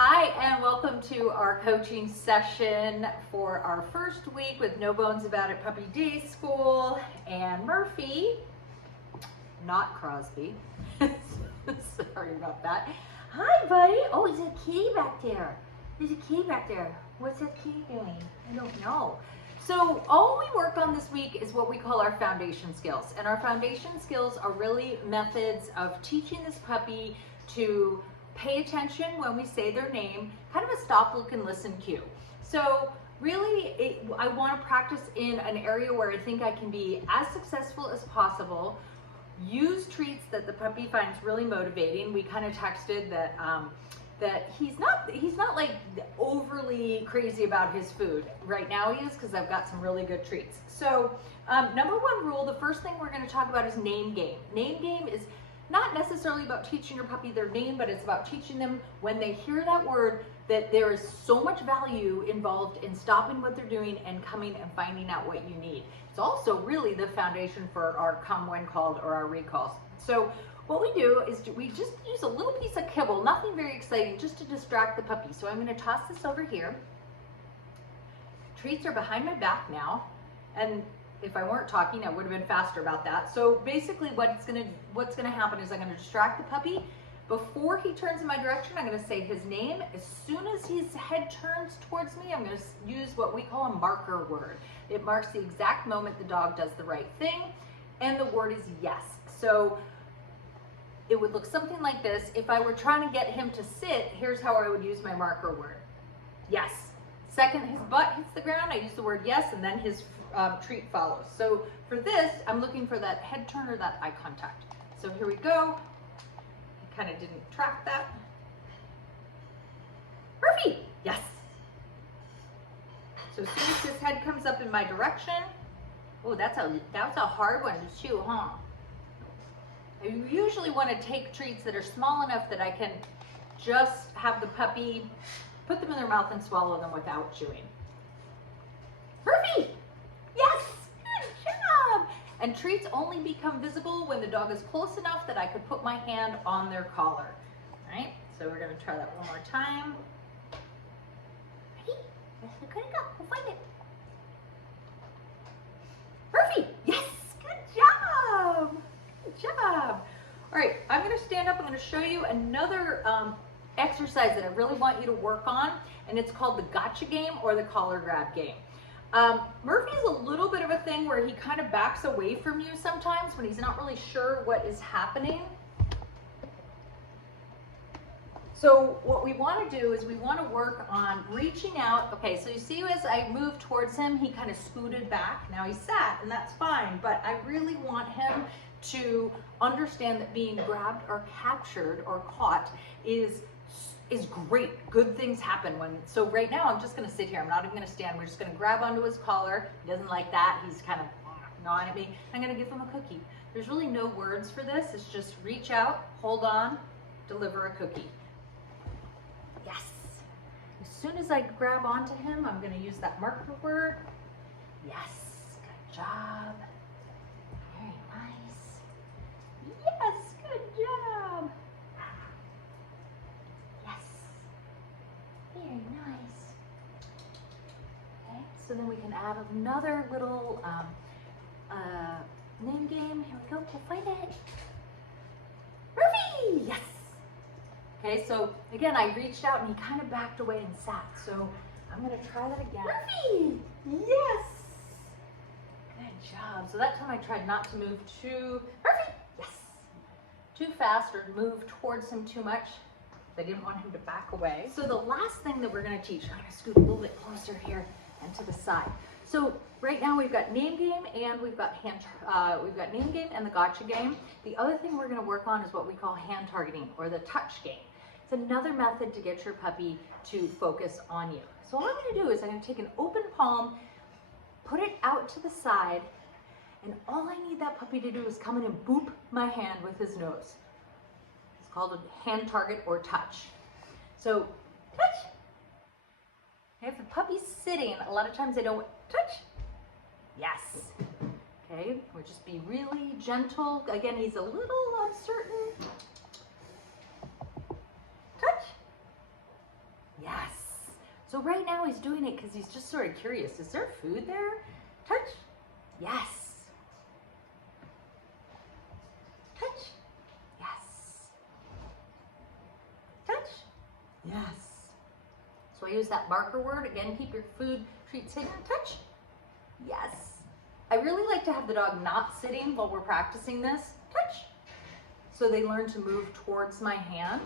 Hi, and welcome to our coaching session for our first week with No Bones About It Puppy Day School. And Murphy, not Crosby, sorry about that. Hi, buddy. Oh, there's a kitty back there. There's a kitty back there. What's that kitty doing? I don't know. So all we work on this week is what we call our foundation skills. And our foundation skills are really methods of teaching this puppy to pay attention when we say their name, kind of a stop, look, and listen cue. So really, I want to practice in an area where I think I can be as successful as possible. Use treats that the puppy finds really motivating. We kind of texted that that he's not like overly crazy about his food. Right now he is, because I've got some really good treats. So number one rule, the first thing we're going to talk about is name game. Name game is not necessarily about teaching your puppy their name, but it's about teaching them when they hear that word that there is so much value involved in stopping what they're doing and coming and finding out what you need. It's also really the foundation for our come when called or our recalls. So what we do is we just use a little piece of kibble, nothing very exciting, just to distract the puppy. So I'm going to toss this over here. Treats are behind my back now, and if I weren't talking, I would have been faster about that. So basically what's gonna happen is I'm gonna distract the puppy. Before he turns in my direction, I'm gonna say his name. As soon as his head turns towards me, I'm gonna use what we call a marker word. It marks the exact moment the dog does the right thing, and the word is yes. So it would look something like this. If I were trying to get him to sit, here's how I would use my marker word. Yes. Second his butt hits the ground, I use the word yes, and then his treat follows. So for this, I'm looking for that head turn or that eye contact. So here we go. I kind of didn't track that. Murphy, yes. So as soon as his head comes up in my direction, oh, that's a hard one to chew, huh? I usually want to take treats that are small enough that I can just have the puppy put them in their mouth and swallow them without chewing. Murphy! Yes! Good job! And treats only become visible when the dog is close enough that I could put my hand on their collar. All right? So we're going to try that one more time. Ready? We're going to go. We'll find it. Murphy! Yes! Good job! Good job! All right, I'm going to stand up. I'm going to show you another exercise that I really want you to work on, and it's called the gotcha game or the collar grab game. Murphy's a little bit of a thing where he kind of backs away from you sometimes when he's not really sure what is happening. So what we want to do is we want to work on reaching out. Okay, so you see as I moved towards him, he kind of scooted back. Now he sat, and that's fine, but I really want him to understand that being grabbed or captured or caught is great. Good things happen when, so right now I'm just gonna sit here. I'm not even gonna stand. We're just gonna grab onto his collar. He doesn't like that. He's kind of gnawing at me. I'm gonna give him a cookie. There's really no words for this. It's just reach out, hold on, deliver a cookie. Yes. As soon as I grab onto him, I'm gonna use that marker word. Yes, good job. Very nice. Yes, good job. Very nice. Okay, so then we can add another little name game. Here we go. We'll find it. Murphy! Yes. Okay, so again, I reached out and he kind of backed away and sat. So I'm going to try that again. Murphy! Yes. Good job. So that time I tried not to move too. Murphy! Yes. Too fast or move towards him too much. I didn't want him to back away. So the last thing that we're going to teach, I'm going to scoot a little bit closer here and to the side. So right now we've got name game and we've got name game and the gotcha game. The other thing we're going to work on is what we call hand targeting or the touch game. It's another method to get your puppy to focus on you. So all I'm going to do is I'm going to take an open palm, put it out to the side, and all I need that puppy to do is come in and boop my hand with his nose. Called a hand target or touch. So touch. If the puppy's sitting, a lot of times they don't touch. Yes. Okay, we'll just be really gentle. Again, he's a little uncertain. Touch. Yes. So right now he's doing it because he's just sort of curious. Is there food there? Touch. Yes. Touch. Yes. Touch. Yes. So I use that marker word. Again, keep your food treats hidden. Touch. Yes. I really like to have the dog not sitting while we're practicing this. Touch. So they learn to move towards my hand.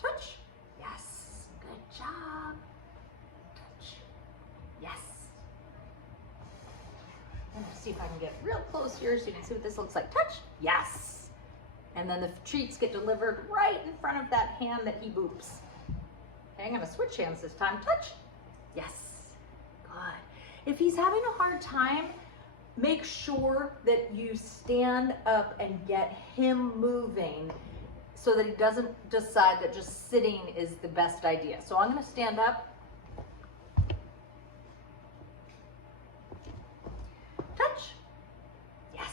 Touch. Yes. Good job. Touch. Yes. I'm gonna see if I can get real close here so you can see what this looks like. Touch. Yes. And then the treats get delivered right in front of that hand that he boops. Okay, I'm gonna switch hands this time. Touch. Yes. Good. If he's having a hard time, make sure that you stand up and get him moving so that he doesn't decide that just sitting is the best idea. So I'm gonna stand up. Touch. Yes.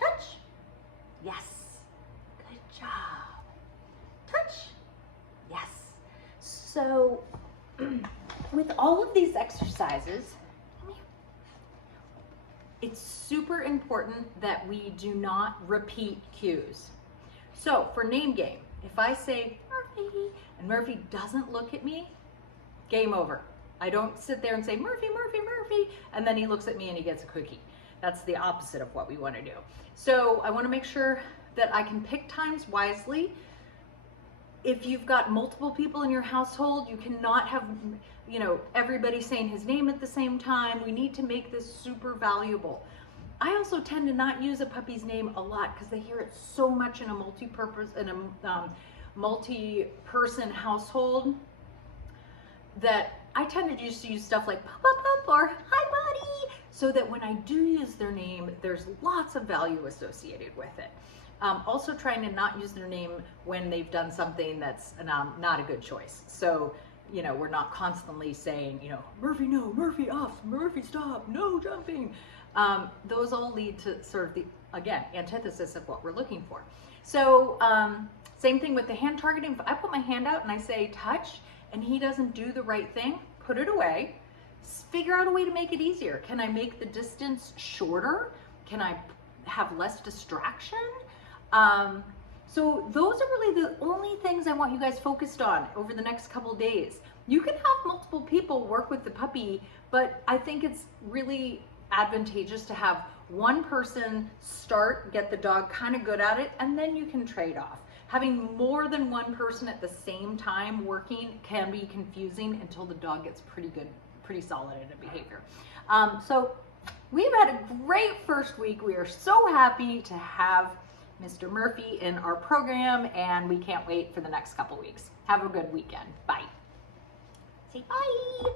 Touch. Yes. Good job. Touch. Yes. So with all of these exercises, it's super important that we do not repeat cues. So for name game, if I say Murphy and Murphy doesn't look at me, game over. I don't sit there and say Murphy, Murphy, Murphy, and then he looks at me and he gets a cookie. That's the opposite of what we want to do. So I want to make sure that I can pick times wisely. If you've got multiple people in your household, you cannot have, you know, everybody saying his name at the same time. We need to make this super valuable. I also tend to not use a puppy's name a lot because they hear it so much in a multi-person household that I tend to just use stuff like pup, pup, pup, or hi buddy, so that when I do use their name, there's lots of value associated with it. Also trying to not use their name when they've done something that's not a good choice. So, you know, we're not constantly saying, you know, Murphy no, Murphy off, Murphy stop, no jumping. Those all lead to sort of the, again, antithesis of what we're looking for. So same thing with the hand targeting. If I put my hand out and I say touch and he doesn't do the right thing, put it away. Figure out a way to make it easier. Can I make the distance shorter? Can I have less distraction? So those are really the only things I want you guys focused on over the next couple days. You can have multiple people work with the puppy, but I think it's really advantageous to have one person start, get the dog kind of good at it, and then you can trade off. Having more than one person at the same time working can be confusing until the dog gets pretty good, pretty solid at a behavior. So we've had a great first week. We are so happy to have Mr. Murphy in our program, and we can't wait for the next couple weeks. Have a good weekend. Bye. Say bye.